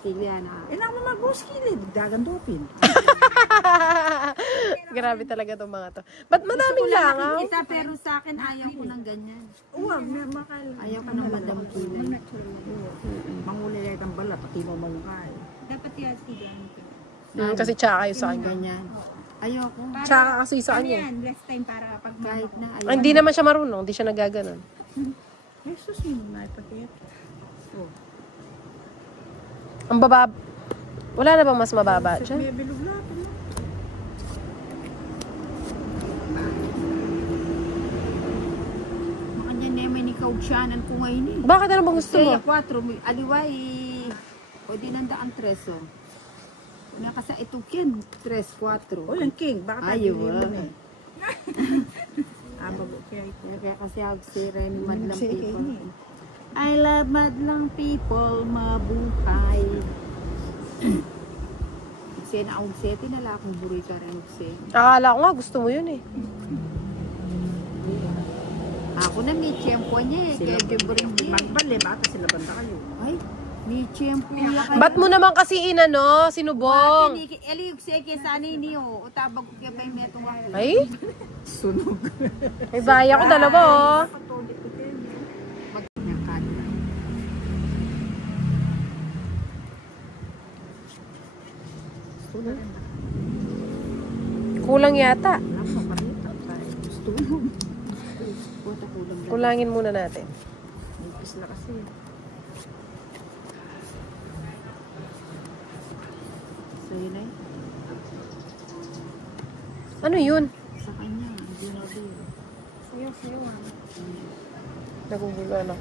skilya na. Ilang mo mag-skilid, gagandupin. Grabe talaga itong mga to. Ba't madaming langaw? Kita, pero sa akin ayaw ko ng ganyan. Huwag, makal. Ayaw ko ng madam kulay. Mangulay ang balat, pati mo mangkay. Dapat yan siya. Kasi tsaka kayo sa kanya. Ganyan. Ayoko. Tsaka kasi sa kanya. Yan, last time para pag Kahit na ayaw. Hindi naman siya marunong, hindi siya nagaganon. Jesus, yun na ipakit. Oh. Ang bababa. Wala na bang mas mababa siya? May bilog lahat. Makanya na may nikaugsiyanan ko ngayon eh. Bakit ano bang gusto mo? Saya 4, aliway. O di nandaan 3 o. Nakasa itukyan, 3, 4. O yung king, baka tayo mo na eh. Bago kaya ito. Kaya kasi ako si Remy Madlang People. I love Madlang People, mabuhay. Sena ang seti na lang akong buray ka rin Akala ko nga gusto mo yun eh. Ako na may tiyempo niya eh. Kaya giburing di. Magbali, baka sila banda kayo. Ay, may tiyempo niya kayo. Ba't mo naman kasi inano, sinubong? Eli yung seke sana niyo. O tabag ko kaya pa yung metong ako. Ay, Sunog. may baya ko dalawa oh. Magkakad. Kulang yata. Napapalitan tayo. Gusto mo. Puta kulang lang. Kulangin muna natin. Nipis na kasi. So yun ay. Ano yun? Sa kanya. Hindi na din. sayo Nagugulo ano.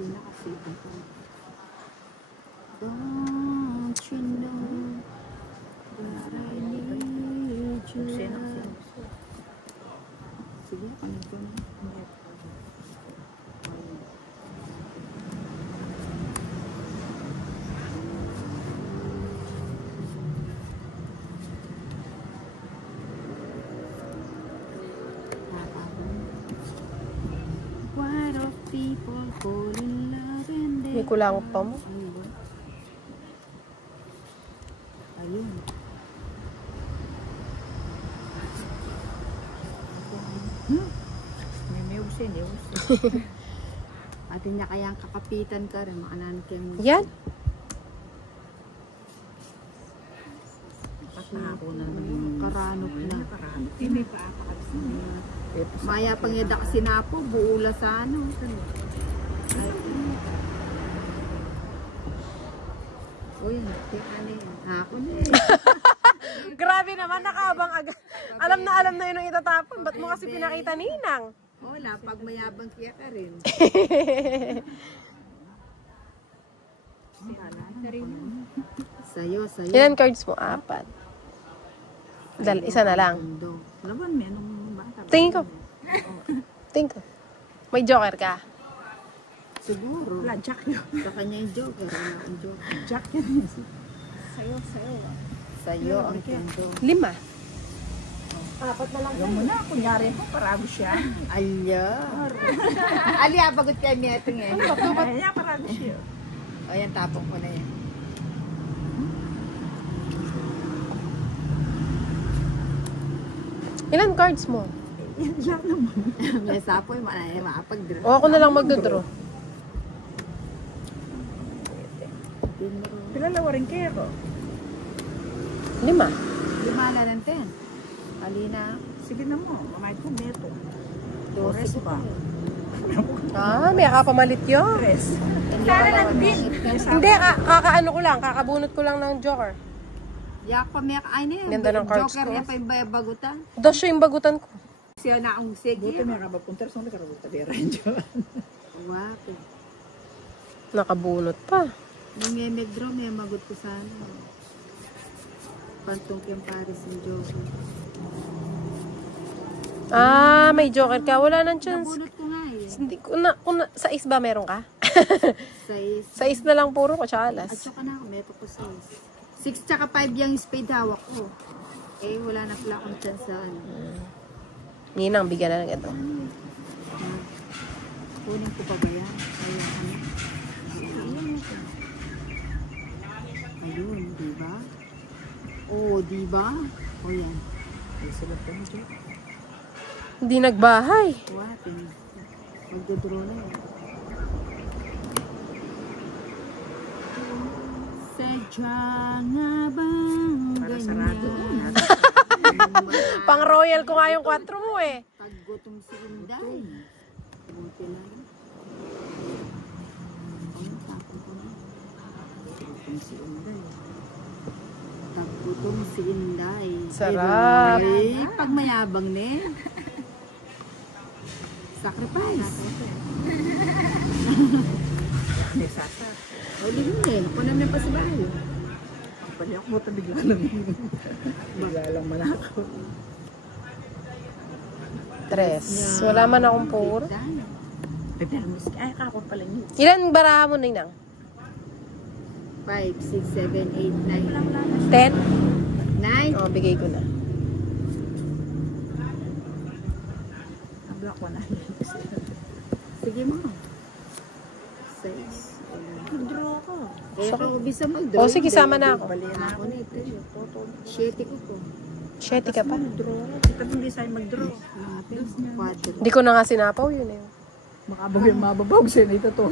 Na kasi ito. Don't you know that I need you? Sige, ano ko na? What of people fall in love and they... May kulangot pa mo. Ayun. May neusin. Atin niya kayang kakapitan ka rin. Maanan kayo mo. Yan. Ako na. Karanok na. Hindi pa ako. Maya pang yadak sinapo. Buula sa ano. Uy, ano yun? Ako na eh. Grabe naman, nakabang agad. Alam na yun ang itatapon. Ba't mo kasi pinakita ninang? Wala, pag mayabang kaya ka rin. Sayo. Ilan cards mo? 4. Isa na lang. Laban mo, anong bata? Tingin ko. May joker ka? Siguro. Wala, Jack yun. Sa kanya yung joker. Wala ang joker. Jack yun. Sayo ang kendo. 5. 4 na lang. Yung muna, kunyari ko, parado siya. Alya. Alya, bagot kay Mietong eh. Kaya parado siya. O yan, tapong ko na yan. Ilan cards mo? Yan, Jack naman. May sapo yung makapag-draw. O ako na lang magdodraw. Pilalawa rin kayo ko. 5. Lumala ng 10. Alina. Sige na mo, mamay ko neto. 12 pa. May kakapamalit yun. Tres. Sana lang din. Hindi, kakaano ko lang, kakabunot ko lang ng joker. Yak pa may ay na yan. Ganda ng cards Joker ko. niya pa yung bagutan. Siya yung bagutan ko. Siya na ang Buti sige. may kabapunter, so may karabuta bera yun dyan. Wapo. Nakabunot pa. Nung may medro, may magot ko sana. Pantong kyung Paris yung joker. May joker ka. Wala nang chance. Nabunot ko nga eh. Hindi ko sa is ba meron ka? Sais. Sa is na lang puro ko, tsaka At alas. saka na ako, meto ko sais. 6 tsaka 5 yung spade hawak ko. Eh, wala na pala akong chance sa ano. Ninang, bigyan na ng ito. Kunin ko pa ba yan? Ayun, diba? Oo, diba? O yan. Hindi nagbahay. What? Magdodraw na yan. Sadya nga bang Para sarado. ganyan? Pang royal ko nga yung 4 mo eh. Paggutom si Inday. Buti lang. Ano, tapon ko na. Paggutom si Inday. Paggutom si Inday. Sarap. Ay, pag mayabang na eh. Sacrifice. May sasa. Uli mo eh. Ako naman pa sa bahay. Ang pali ako mo tabi ka lang. Bigla lang manakaw. 3. Wala man akong puro. Ay, pero miski. Ay, ako pala yun. Ilan baraha mo, Ninang? 5, 6, 7, 8, 9. 10? 9. Oh, bigay ko na. Nablock ko na. Sige mo. 6. Nag-draw ko. Eh, ako bisa mag-draw. Oh, sige, sama na ako. Bali na ako. Ako na ito. 7 ko po. 7 ka pa. Nag-draw ko. Kita hindi sa'yo mag-draw. Natin. 4. Hindi ko na nga sinapaw yun eh. Makabog yung mababog sa'yo na ito to.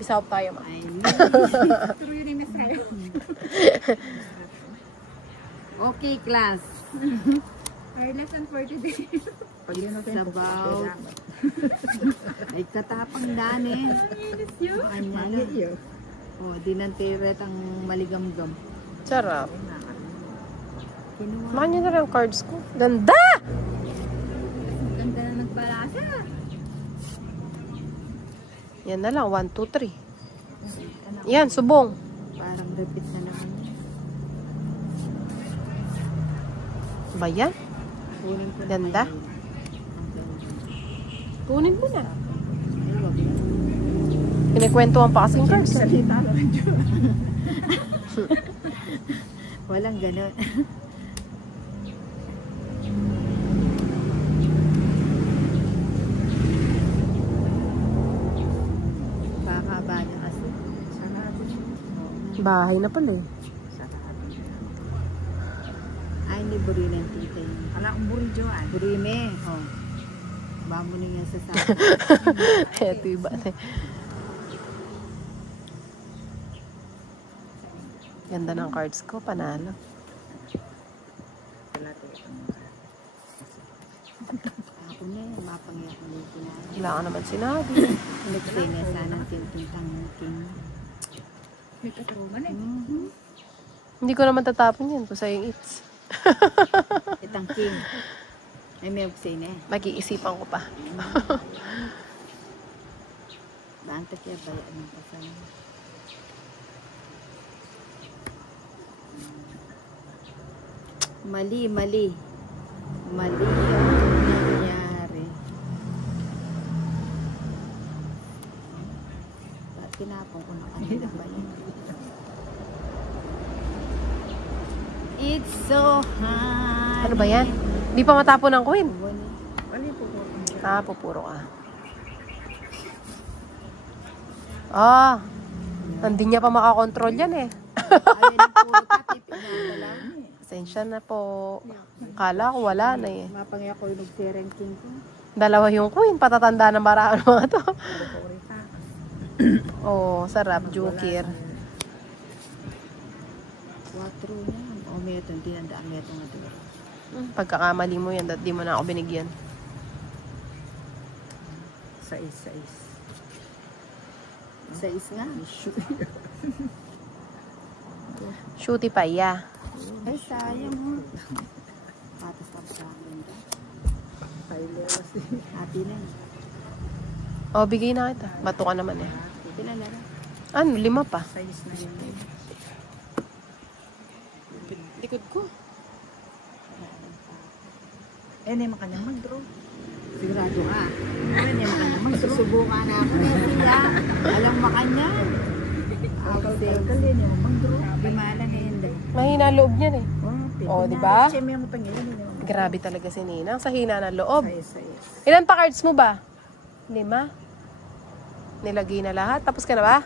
Bisa up tayo, ma. Ay, True yun yung sa'yo. okay, class. Our lesson for today. Pag yun natin, Sabaw. Ay, katapang dani. Kanya na. Oh, dinantiret ang maligamgam. Sarap. Kinuha. Makanya na lang cards ko. Ganda! Ganda na nagbalasa. Yan na lang. 1, 2, 3. Yan, subong. Parang repeat na naman. Ba yan? Kunin ko na Ganda. ngayon. Kunin mo na. Ay, wag na. Pinagkwentuhan pa kasing cards. salita lang yun. Walang ganon. Pakaba niya kasi. Sarado. Bahay na pala eh. Sarado. Ay, hindi burina yung tita yun. Wala akong buridyoan. Burime. Oh. Bamo na yan sa sabi. Ito iba na. Ganda ng cards ko. Panalo. Wala tayo. Ako na yun. Mapangyak ko na yung pinay. Wala ka naman sinabi. Nagpay na sana tintintang king. May katruman eh. Hindi ko naman tatapon yan kung sa'yo yung eats. Itang king. Ay, may upsay na eh. Mag-iisipan ko pa. Daan ta kaya bayaan ng kasama. Mali, mali. Mali ang nangyari. Ba't tinapon ko na kanina ba yun? It's so hard. Ano ba yan? Hindi pa matapon ng coin. Wala po po. Ah, pupuro ka. Ah, hindi niya pa makakontrol yan eh. Ayun ang puro tatay, pinadala. Pasensya na po. Kala ko wala na eh. Mapangyak ko yung nag-ranking ko. Dalawa yung coin, patatanda na marami mga to. Oh, sarap, jukir. 4 na. O, may ito, tinandaan may ito nga ito. Pagkakamali mo yan, di mo na ako binigyan. Sais. Sa is nga. Shooty pa, yeah. Ay, sayang mo. Patas pa sa akin. Happy na. Oh, bigay na kita. Bato ka naman eh. Pinalala. Ano, 5 pa. Sais na yun. Likod ko. Eh, hindi mo kanyang mag-draw. Sigurado ka. Hindi mo kanyang mag-draw. Susubukan na ako. Siya. Alam mo kanya. Ikaw, hindi mo mag-draw. Bimala na yun. Mahina loob niyan eh. Oh, di ba? Siya may mga pangilin. Grabe talaga si Ninang sa hina ng loob. Sayas. Ilan pa cards mo ba? 5? Nilagay na lahat. Tapos ka na ba?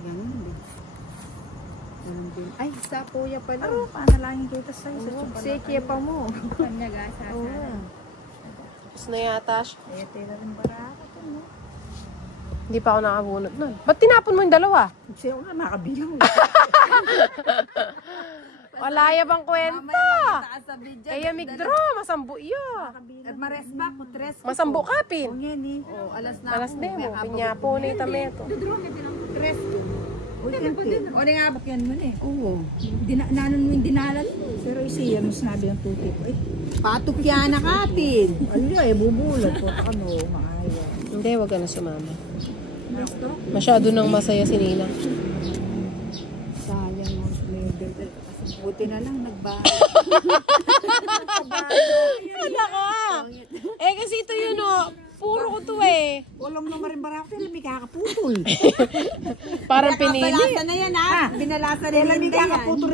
Ganun din. Ganun din. Ay, sa kuya pala. Pero panalangin kita sa'yo sa Oo, chocolate. Seki pa mo. Panlagasa. Tapos na yata siya. Eh, tira rin baraka. Hindi pa ako nakabunot nun. Ba't tinapon mo yung dalawa? Siya ako na makabilang. Wala ya bang kwenta? Taas sa video. Kaya migdro, masambu iyo. At maresba ko, tres ko. Masambu kapin. Oh, yan eh. Oh, alas na Alas ako. de mo, May abag pinyapo ko. na itameto. Tres ko. Uy, kanti. O na nga, bakyan mo na eh. Oo. Nanon mo yung dinalan mo. Pero siya, mo sinabi ng tuti ko. Eh, Patok yan na kapin. ano eh, bubulat po. Ano, makaya. Hindi, wag ka na sumama. Masyado nang masaya si Nina. Sayang mo. Buti na lang nagbahay. Wala ka! Eh kasi ito yun puro ko to eh. Walang naman rin baraka. Kaya may kakaputol. Parang pinili. Binalasa na yan ha. Binalasa na yan. Kaya may kakaputol